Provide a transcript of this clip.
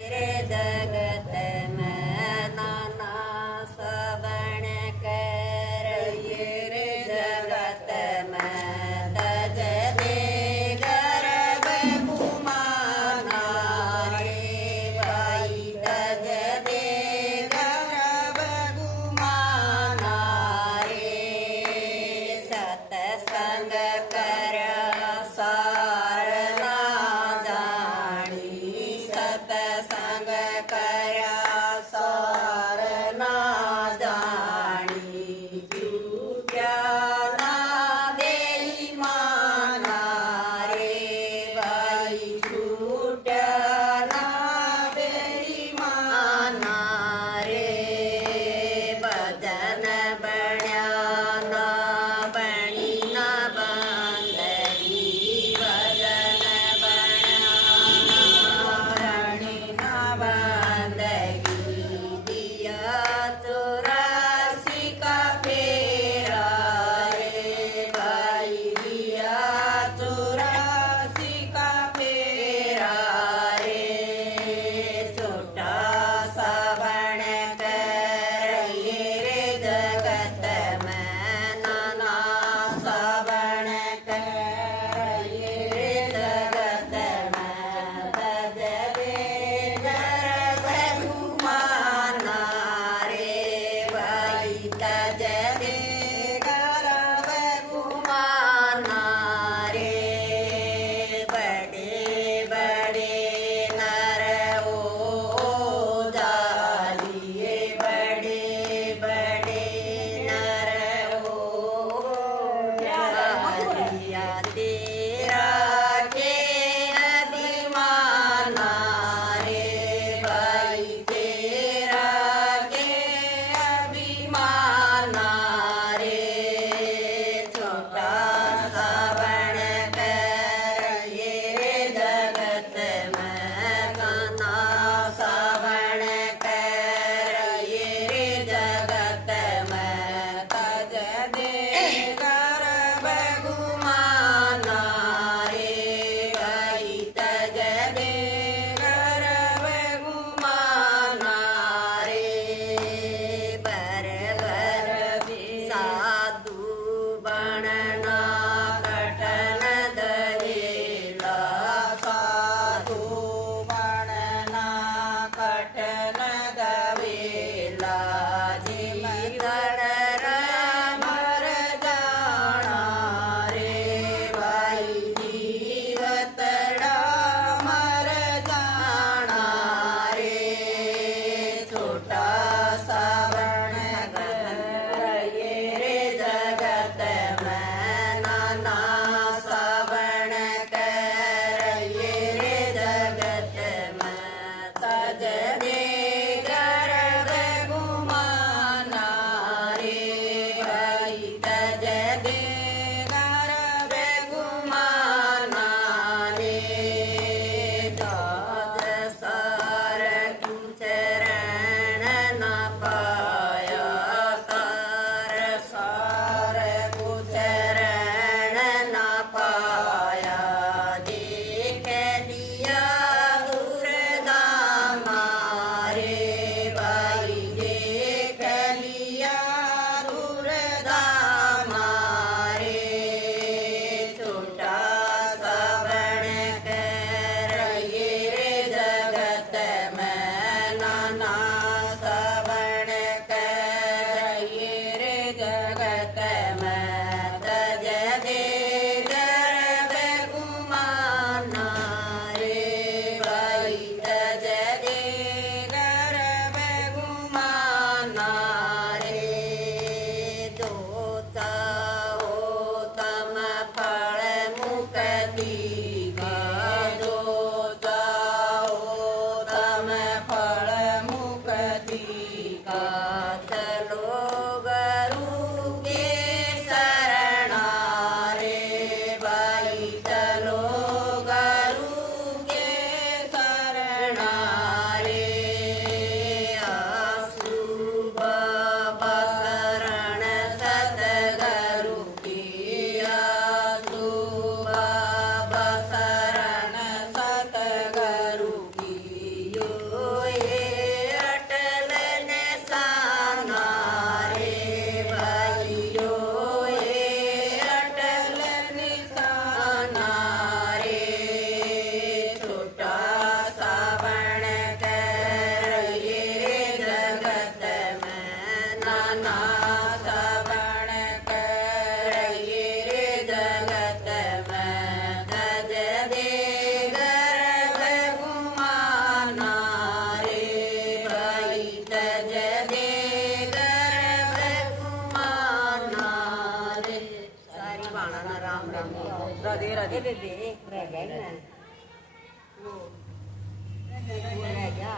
जगत में नाना श्रवण करिए रे जगत में तज दे गर्भ कुमाना रे भाई तज दे गर्भ कुमाना रे सतसंग कर सार ना जानी सतसंग करया सार ना जानी झूठा ना देई माना रे भाई झूठा ना देई माना रे भजन बण्या ना बणी ना बंदगी भजन बण्या ना बणी ना बंदगी ਰਾਧੇ ਰਾਧੇ ਬੇਬੇ ਇੱਕ ਰਹਿ ਗਿਆ ਨਾ ਉਹ ਰਹਿ ਗਿਆ